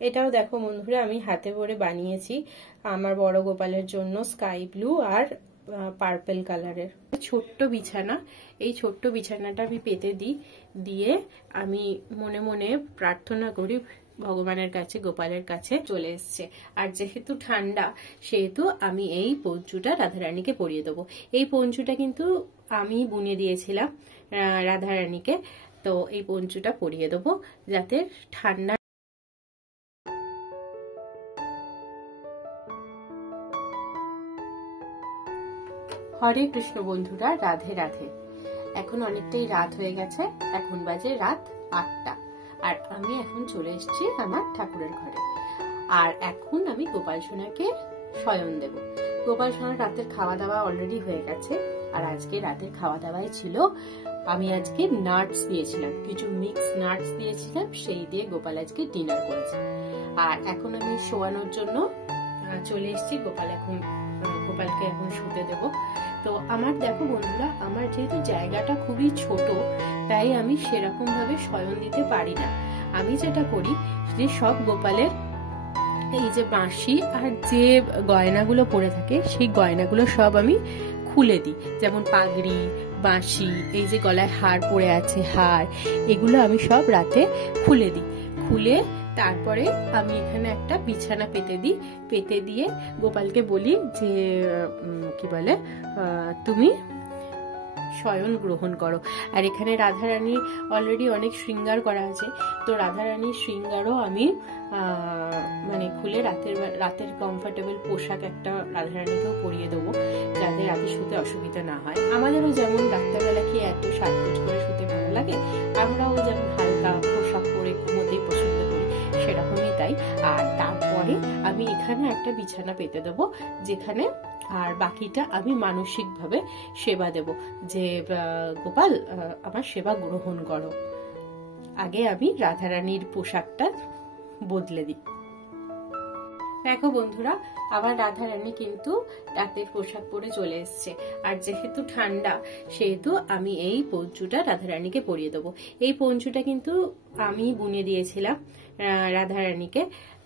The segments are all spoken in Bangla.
এটাও দেখো বন্ধুরা আমি হাতে করে বানিয়েছি আমার বড় গোপালের জন্য, স্কাই ব্লু আর পার্পল কালারের ছোট্ট বিছানা। এই ছোট্ট বিছানাটা আমি পেতে দিই, দিয়ে আমি মনে মনে প্রার্থনা করি ভগবানের কাছে, গোপালের কাছে। চলে এসছে, আর যেহেতু ঠান্ডা সেহেতু আমি এই পঞ্চুটা রাধারানীকে পরিয়ে দেবো। এই পঞ্চুটা কিন্তু আমি বুনে দিয়েছিলাম রাধারানীকে, তো এই পঞ্চুটা পরিয়ে দেবো যাতে ঠান্ডা। হরে কৃষ্ণ বন্ধুরা, রাধে রাধে। এখন অনেকটাই রাত হয়ে গেছে, এখন বাজে রাত 8টা, আর আমি এখন চলে এসেছি আমার ঠাকুরের ঘরে। আর এখন আমি গোপাল সোনাকে শয়ন দেব। গোপাল সোনার রাতের খাওয়া দাওয়া অলরেডি হয়ে গেছে, আর আজকে রাতের খাওয়া দাওয়াই ছিল আমি আজকে নাটস দিয়েছিলাম, কিছু মিক্স নাটস দিয়েছিলাম, সেই দিয়ে গোপাল আজকে ডিনার করেছে। আর এখন আমি শোয়ানোর জন্য চলে এসেছি। গোপালকে এখন শুতে দেব। তো আমার দেখো বন্ধুরা, আমার যেহেতু জায়গাটা খুবই ছোট, তাই আমি সেরকম ভাবে শয়ন দিতে পারি না। আমি যেটা করি যে সব গোপালের এই যে বাঁশি আর যে গয়নাগুলো পরে থাকে সেই গয়নাগুলো সব আমি খুলে দিই, যেমন পাগড়ি, বাঁশি, এই যে গলায় হার পরে আছে হার, এগুলো আমি সব রাতে খুলে দিই। খুলে তারপরে আমি এখানে একটা বিছানা পেতে দিই, পেতে দিয়ে গোপালকে বলি যে কি বলে তুমি শয়ন গ্রহণ করো। আর এখানে রাধারানী অলরেডি অনেক শৃঙ্গার করা আছে, তো রাধারানীর শৃঙ্গারও আমি মানে খুলে রাতের কমফোর্টেবল পোশাক একটা রাধারানীকেও পরিয়ে দেবো, যাতে রাতে শুতে অসুবিধা না হয়। আমাদেরও যেমন রাত্রেবেলা কি এত সাজগোজ করে শুতে ভালো লাগে, আমরাও যেমন হালকা পোশাক পরে ঘুমোতেই পছন্দ করি, সেরকমই তাই। আর তারপরে আমি এখানে একটা বিছানা পেতে দেবো যেখানে, আর বাকিটা আমি মানসিকভাবে সেবা দেব যে গোপাল আমার সেবা গ্রহণ করো। আগে আমি রাধারানীর পোশাকটা বদলে দিই। দেখো বন্ধুরা, আবার রাধারানী কিন্তু রাতের পোশাক পরে চলে এসছে, আর যেহেতু ঠান্ডা সেহেতু আমি এই পঞ্চুটা রাধারানীকে পরিয়ে দেবো। এই পঞ্চুটা কিন্তু আমি বুনে দিয়েছিলাম রাধারানীকে,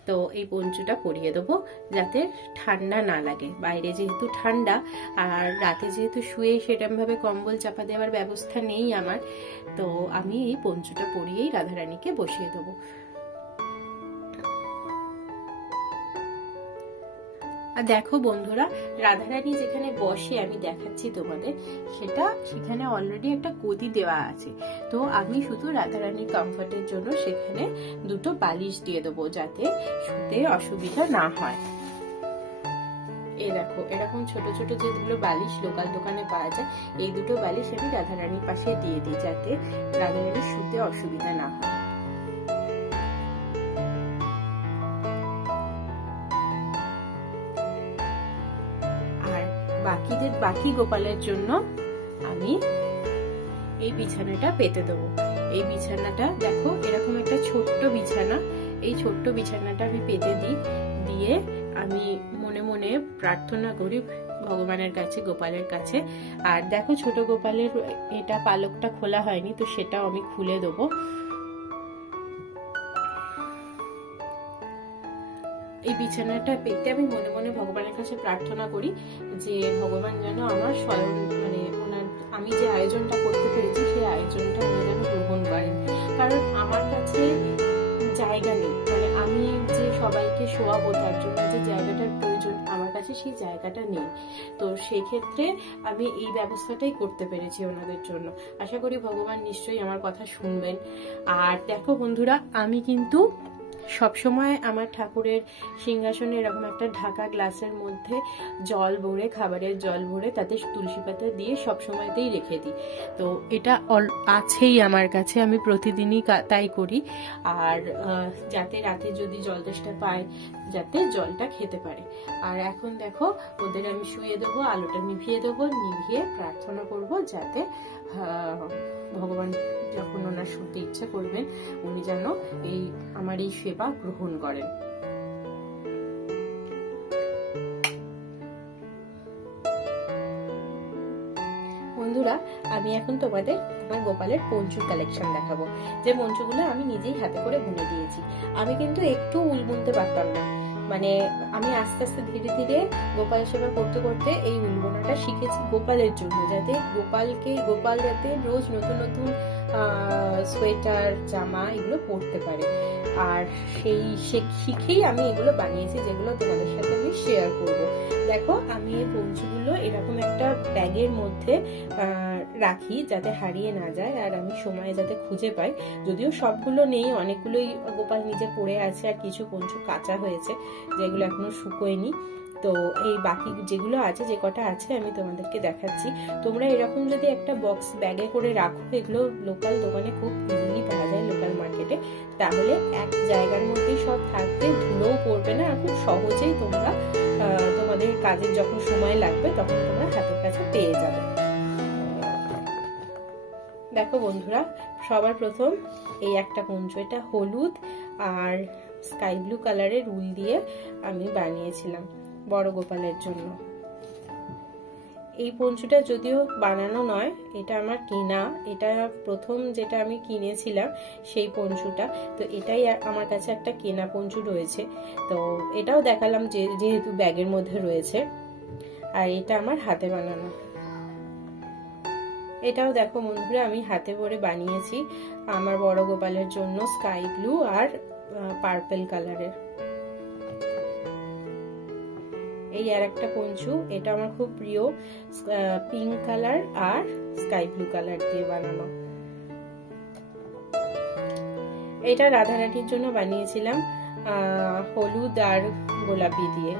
তো এই পঞ্চুটা পরিয়ে দেবো যাতে ঠান্ডা না লাগে। বাইরে যেহেতু ঠান্ডা, আর রাতে যেহেতু শুয়ে সেরকম ভাবে কম্বল চাপা দেওয়ার ব্যবস্থা নেই আমার, তো আমি এই পঞ্চুটা পরিয়েই রাধারানীকে বসিয়ে দেবো। আর দেখো বন্ধুরা, রাধারানী যেখানে বসে আমি দেখাচ্ছি তোমাদের, সেখানে অলরেডি একটা গদি দেওয়া আছে, তো আমি শুধু রাধারানীর কমফর্টের জন্য সেখানে দুটো বালিশ দিয়ে দেবো যাতে শুতে অসুবিধা না হয়। এই দেখো, এরকম ছোট ছোট যেগুলো বালিশ লোকাল দোকানে পাওয়া যায়, এই দুটো বালিশ আমি রাধারানীর পাশে দিয়ে দিই যাতে রাধারানীর শুতে অসুবিধা না হয়। বাকি গোপালের জন্য আমি এই বিছানাটা পেতে দেবো। এই বিছানাটা দেখো এরকম একটা ছোট্ট বিছানা, এই ছোট্ট বিছানাটা আমি পেতে দিই, দিয়ে আমি মনে মনে প্রার্থনা করি ভগবানের কাছে, গোপালের কাছে। আর দেখো ছোট গোপালের এটা পালকটা খোলা হয়নি, তো সেটাও আমি খুলে দেবো। এই বিছানাটা পেতে আমি মনে মনে ভগবানের কাছে প্রার্থনা করি যে ভগবান যেন আমার স্বয়ং মানে ওনার আমি যে আয়োজনটা করতে পেরেছি সেই আয়োজনটা উনি যেন গ্রহণ করেন। কারণ আমার কাছে জায়গা নেই, মানে আমি যে সবাইকে শোয়াবো তার জন্য যে জায়গাটার প্রয়োজন আমার কাছে সেই জায়গাটা নেই, তো সেক্ষেত্রে আমি এই ব্যবস্থাটাই করতে পেরেছি ওনাদের জন্য। আশা করি ভগবান নিশ্চয়ই আমার কথা শুনবেন। আর দেখো বন্ধুরা, আমি কিন্তু সবসময় আমার ঠাকুরের সিংহাসনে এরকম একটা ঢাকা গ্লাসের মধ্যে জল ভরে, খাবারের জল ভরে তাতে তুলসী পাতা দিয়ে সবসময়তেই রেখে দিই, তো এটা আছেই আমার কাছে, আমি প্রতিদিনই তাই করি। আর যাতে রাতে যদি জল তেষ্টা পায় যাতে জলটা খেতে পারে। আর এখন দেখো ওদের আমি শুয়ে দেবো, আলোটা নিভিয়ে দেবো, নিভিয়ে প্রার্থনা করব যাতে ভগবান যখন ওনার শুতে ইচ্ছা করবেন উনি যেন আমার এই সেবা গ্রহণ করেন। বন্ধুরা, আমি এখন তোমাদের তোমার গোপালের পঞ্চুর কালেকশন দেখাবো, যে পঞ্চুগুলো আমি নিজেই হাতে করে বুনে দিয়েছি। আমি কিন্তু একটু উল বুনতে পারতাম না, মানে আমি আস্তে আস্তে ধীরে ধীরে গোপাল সেবা করতে করতে এই উল বোনাটা শিখেছি গোপালের জন্য, যাতে গোপাল যাতে রোজ নতুন নতুন সোয়েটার জামা এগুলো পরতে পারে। আর সেই শিখেই আমি এগুলো বানিয়েছি, যেগুলো তোমাদের সাথে আমি শেয়ার করব। দেখো আমি এই পঞ্চুগুলো এরকম একটা ব্যাগের মধ্যে রাখি যাতে হারিয়ে না যায়, আর আমি সময় যাতে খুঁজে পাই। যদিও সবগুলো নেই, অনেকগুলোই গোপাল নিজে পড়ে আছে, আর কিছু পঞ্চু কাঁচা হয়েছে যেগুলো এখনো শুকোয়নি। তো এই বাকি যেগুলো আছে, যে কটা আছে আমি তোমাদেরকে দেখাচ্ছি। তোমরা এরকম যদি একটা বক্স ব্যাগে করে রাখো, এগুলো লোকাল দোকানে খুব ইজিলি পাওয়া যায়, লোকাল মার্কেটে, তাহলে এক জায়গার মধ্যেই সব থাকবে, ধুলোও পড়বে না, আর খুব সহজেই তোমরা তোমাদের কাজের যখন সময় লাগবে তখন তোমরা হাতের কাছে পেয়ে যাবে। দেখো বন্ধুরা, সবার প্রথম এই একটা পঞ্চু, এটা হলুদ আর স্কাই ব্লু কালারের উল দিয়ে আমি বানিয়েছিলাম বড় গোপালের জন্য। এই পঞ্চুটা যদিও বানানো নয়, এটা আমার কেনা, এটা প্রথম যেটা আমি কিনেছিলাম সেই পঞ্চুটা। তো এটাই আমার কাছে একটা কেনা পঞ্চু রয়েছে, তো এটাও দেখালাম যেহেতু ব্যাগের মধ্যে রয়েছে। আর এটা আমার হাতে বানানো, এটাও দেখো বন্ধুরা আমি হাতে করে বানিয়েছি আমার বড় গোপালের জন্য, স্কাই ব্লু আর পার্পল কালারের। এই আর একটা পঞ্চু, এটা আমার খুব প্রিয়, পিঙ্ক কালার আর স্কাই ব্লু কালার দিয়ে বানানো। এটা রাধারানীর জন্য বানিয়েছিলাম হলুদ আর গোলাপি দিয়ে।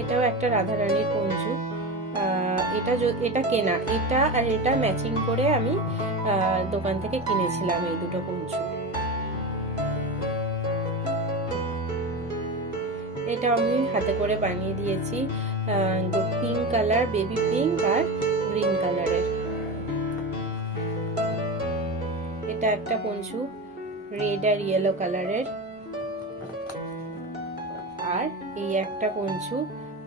এটাও একটা রাধারানীর পঞ্চু, এটা কেনা, এটা আর এটা ম্যাচিং করে আমি দোকান থেকে কিনেছিলাম এই দুটো পঞ্চু। এটা আমি হাতে করে বানিয়ে দিয়েছি পিঙ্ক কালার, বেবি পিঙ্ক আর গ্রিন কালারের। এটা একটা পঞ্চু রেড আর ইয়েলো কালারের। আর এই একটা পঞ্চু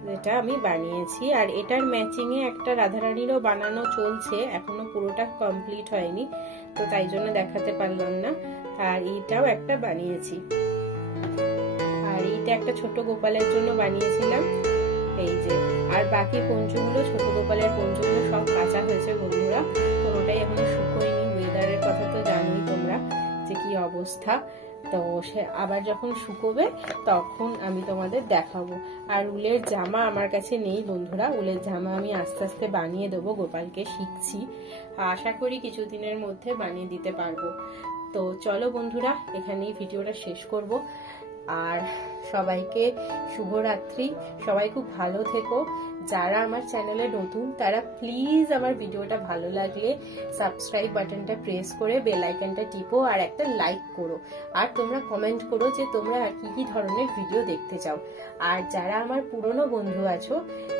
যেটা আমি বানিয়েছি, আর এটার ম্যাচিং এ একটা রাধারানীরও বানানো চলছে, এখনো পুরোটা কমপ্লিট হয়নি, তো তাই জন্য দেখাতে পারলাম না। আর এইটাও একটা বানিয়েছি, আর এইটা একটা ছোট গোপালের জন্য বানিয়েছিলাম এই যে। আর বাকি পঞ্চুগুলো, ছোট গোপালের পঞ্চুগুলো সব কাঁচা হয়েছে বন্ধুরা, কোনোটাই এখনো শুকোয়নি। ওয়েদারের কথা তো জানোই তোমরা যে কি অবস্থা, তো সে আবার যখন শুকোবে তখন আমি তোমাদের দেখাবো। আর উলের জামা আমার কাছে নেই বন্ধুরা, উলের জামা আমি আস্তে আস্তে বানিয়ে দেবো, গোপালকে শিখছি, আশা করি কিছুদিনের মধ্যে বানিয়ে দিতে পারবো। তো চলো বন্ধুরা, এখানেই ভিডিওটা শেষ করব। আর সবাইকে শুভরাত্রি, সবাই খুব ভালো থেকো। যারা আমার চ্যানেলে নতুন তারা প্লিজ আমার ভিডিওটা ভালো লাগলে সাবস্ক্রাইব বাটনটা প্রেস করে বেল আইকনটা টিপো আর একটা লাইক করো। আর তোমরা কমেন্ট করো যে তোমরা আর কি কি ধরনের ভিডিও দেখতে চাও। আর যারা আমার পুরনো বন্ধু আছো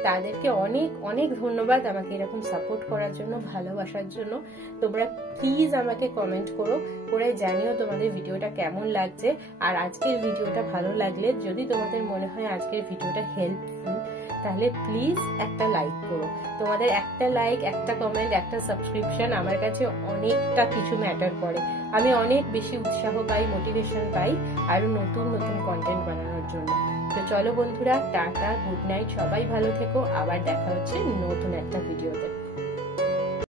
তাদেরকে অনেক অনেক ধন্যবাদ আমাকে এরকম সাপোর্ট করার জন্য, ভালোবাসার জন্য। তোমরা প্লিজ আমাকে কমেন্ট করো, করে জানিও তোমাদের ভিডিওটা কেমন লাগছে। আর আজকের ভিডিওটা ভালো লাগলে, যদি তোমাদের মনে হয় আজকের ভিডিওটা হেল্পফুল, তাহলে প্লিজ একটা লাইক করো। তোমাদের একটা লাইক, একটা কমেন্ট, একটা সাবস্ক্রিপশন আমার কাছে অনেকটা কিছু ম্যাটার করে। আমি অনেক বেশি উৎসাহ পাই, মোটিভেশন পাই আরো নতুন নতুন কন্টেন্ট বানানোর জন্য। তো চলো বন্ধুরা, টাটা, গুড নাইট, সবাই ভালো থেকো। আবার দেখা হচ্ছে নতুন একটা ভিডিওতে।